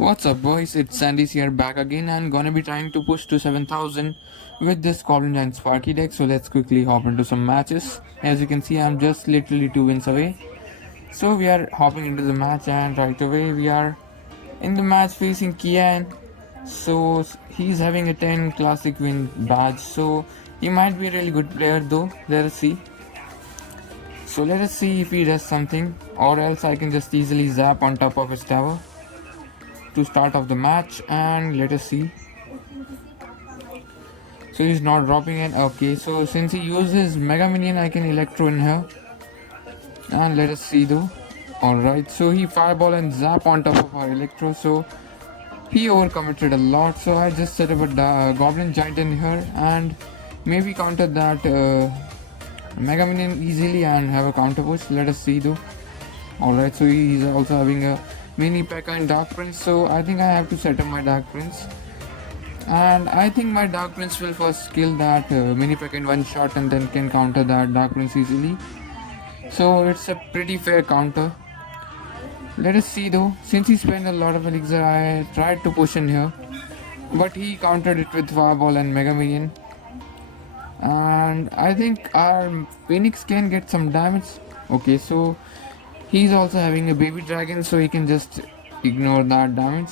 What's up boys, it's Sandy's here back again and gonna be trying to push to 7000 with this Goblin Giant Sparky deck, so let's quickly hop into some matches. As you can see, I'm just literally 2 wins away. So we are hopping into the match and right away we are in the match facing Kian. So he's having a 10 classic win badge, so he might be a really good player though. Let us see. So let us see if he does something, or else I can just easily zap on top of his tower to start off the match, and let us see. So he's not dropping it. Okay, so since he uses Mega Minion, I can Electro in here, and let us see though. Alright, so he Fireball and Zap on top of our Electro, so he overcommitted a lot. So I just set up a Goblin Giant in here and maybe counter that Mega Minion easily and have a counter push. Let us see though. Alright, so he's also having a mini P.E.K.K.A and Dark Prince, so I think I have to set up my Dark Prince. And I think my Dark Prince will first kill that mini P.E.K.K.A in one shot and then can counter that Dark Prince easily. So it's a pretty fair counter. Let us see though, since he spent a lot of elixir, I tried to push in here, but he countered it with Fireball and Mega Minion. And I think our Phoenix can get some damage. Okay, so he's also having a baby dragon, so he can just ignore that damage.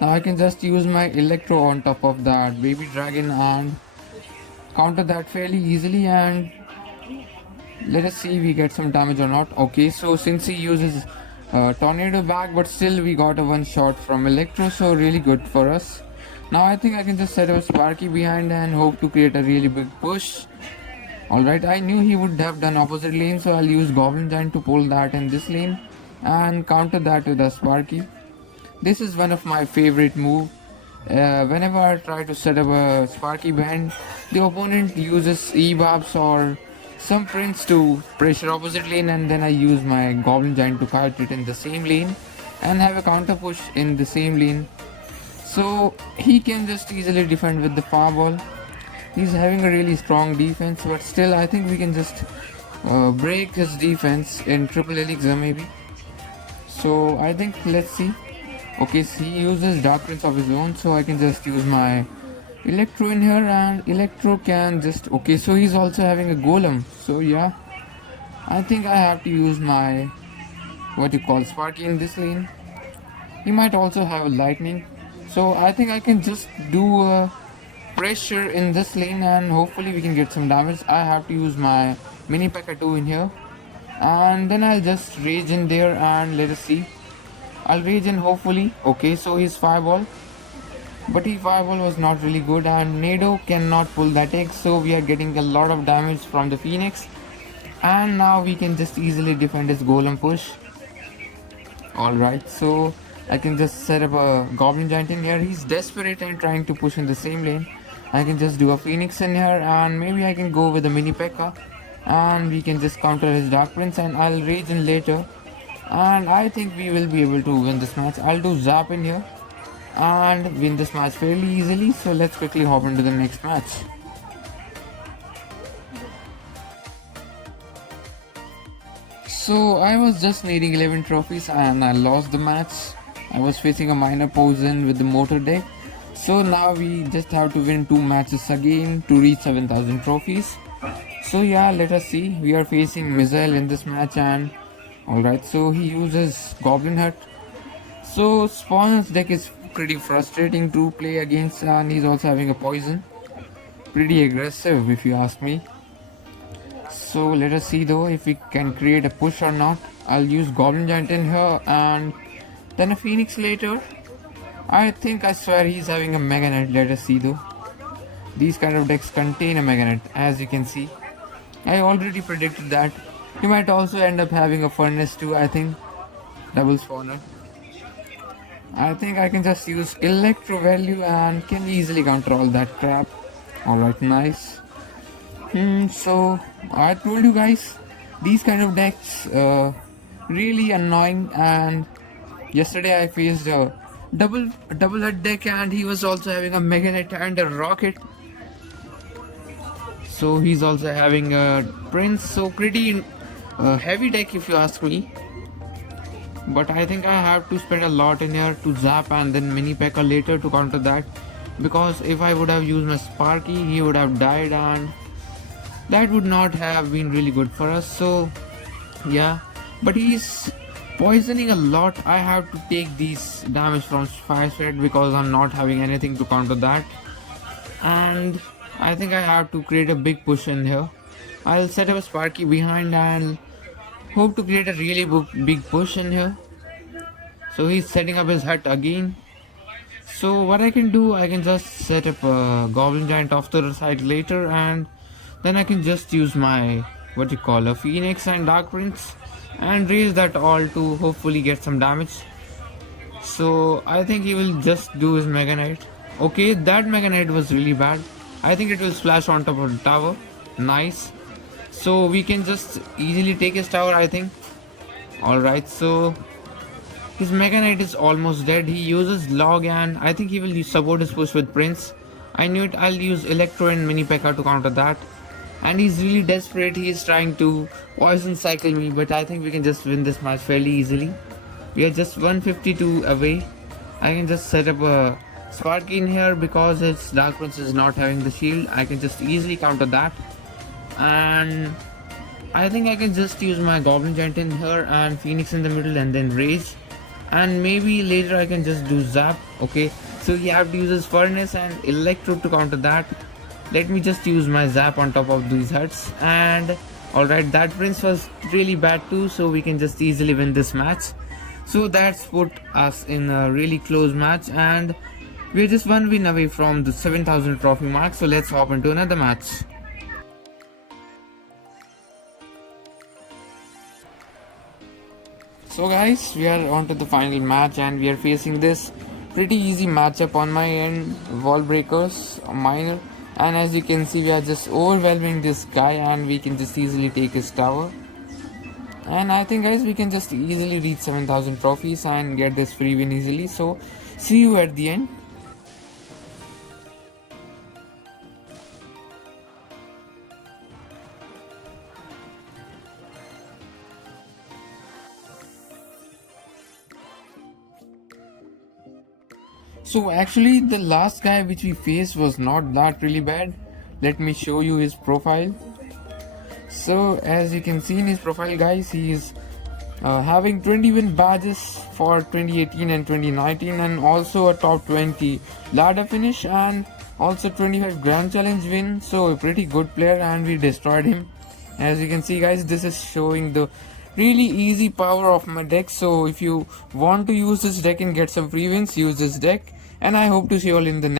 Now I can just use my Electro on top of that baby dragon and counter that fairly easily, and let us see if we get some damage or not. Okay, so since he uses Tornado back, but still we got a one shot from Electro, so really good for us. Now I think I can just set up Sparky behind and hope to create a really big push. Alright, I knew he would have done opposite lane, so I'll use Goblin Giant to pull that in this lane and counter that with a Sparky. This is one of my favorite moves. Whenever I try to set up a Sparky behind, the opponent uses E-Barbs or some Prince to pressure opposite lane, and then I use my Goblin Giant to kite it in the same lane and have a counter push in the same lane. So he can just easily defend with the Fireball. He's having a really strong defense, but still I think we can just break his defense in triple elixir maybe. So I think let's see. Okay, so he uses Dark Prince of his own, so I can just use my Electro in here, and Electro can just... Okay, so he's also having a Golem, so yeah, I think I have to use my what you call Sparky in this lane. He might also have a Lightning, so I think I can just do a pressure in this lane and hopefully we can get some damage. I have to use my mini P.E.K.K.A 2 in here, and then I'll just rage in there and let us see. I'll rage in hopefully. Okay, so his Fireball, but his Fireball was not really good and Nado cannot pull that egg, so we are getting a lot of damage from the Phoenix, and now we can just easily defend his Golem push. Alright, so I can just set up a Goblin Giant in here. He's desperate and trying to push in the same lane. I can just do a Phoenix in here and maybe I can go with a mini P.E.K.K.A and we can just counter his Dark Prince, and I'll rage in later, and I think we will be able to win this match. I'll do Zap in here and win this match fairly easily. So let's quickly hop into the next match. So I was just needing 11 trophies and I lost the match. I was facing a minor poison with the motor deck. So now we just have to win 2 matches again to reach 7000 trophies. So yeah, let us see. We are facing Missile in this match, and alright, so he uses Goblin Hut. So Spawn's deck is pretty frustrating to play against, and he's also having a poison. Pretty aggressive if you ask me. So let us see though if we can create a push or not. I'll use Goblin Giant in here and then a Phoenix later. I think, I swear, he's having a Mega Knight. Let us see though. These kind of decks contain a Mega Knight, as you can see. I already predicted that. He might also end up having a Furnace too, I think. Double Spawner. I think I can just use Electro value and can easily counter all that crap. Alright, nice. So I told you guys, these kind of decks really annoying, and yesterday I faced a double head deck and he was also having a Mega Knight and a Rocket. So he's also having a Prince, so pretty heavy deck if you ask me. but I think I have to spend a lot in here to zap and then mini P.E.K.K.A later to counter that, because if I would have used my Sparky, he would have died and that would not have been really good for us. So yeah, but he's poisoning a lot. I have to take these damage from fire spread because I'm not having anything to counter that, and I think I have to create a big push in here. I'll set up a Sparky behind and hope to create a really big push in here. So he's setting up his hut again. So what I can do, I can just set up a Goblin Giant off to the side later, and then I can just use my, what you call, a Phoenix and Dark Prince and raise that all to hopefully get some damage. So I think he will just do his Mega Knight. Okay, that Mega Knight was really bad. I think it will splash on top of the tower. Nice. So we can just easily take his tower, I think. Alright, so his Mega Knight is almost dead. He uses Log and I think he will support his push with Prince. I knew it. I'll use Electro and Mini P.E.K.K.A to counter that. And he's really desperate. He is trying to poison cycle me, but I think we can just win this match fairly easily. We are just 152 away. I can just set up a Sparky in here because his Dark Prince is not having the shield. I can just easily counter that. And I think I can just use my Goblin Giant in here and Phoenix in the middle and then Rage. And maybe later I can just do Zap. Okay, so you have to use his Furnace and Electro to counter that. Let me just use my Zap on top of these huts. And alright, that Prince was really bad too, so we can just easily win this match. So that's put us in a really close match, and we're just one win away from the 7,000 trophy mark. So let's hop into another match. So guys, we are on to the final match and we are facing this pretty easy matchup on my end, Wall Breakers, Miner, and as you can see we are just overwhelming this guy and we can just easily take his tower. And I think guys we can just easily reach 7,000 trophies and get this free win easily. So see you at the end. So actually the last guy which we faced was not that really bad. Let me show you his profile. So as you can see in his profile guys, he is having 20 win badges for 2018 and 2019 and also a top 20 ladder finish and also 25 grand challenge win. So a pretty good player and we destroyed him. As you can see guys, this is showing the really easy power of my deck. So if you want to use this deck and get some free wins, use this deck, and I hope to see you all in the next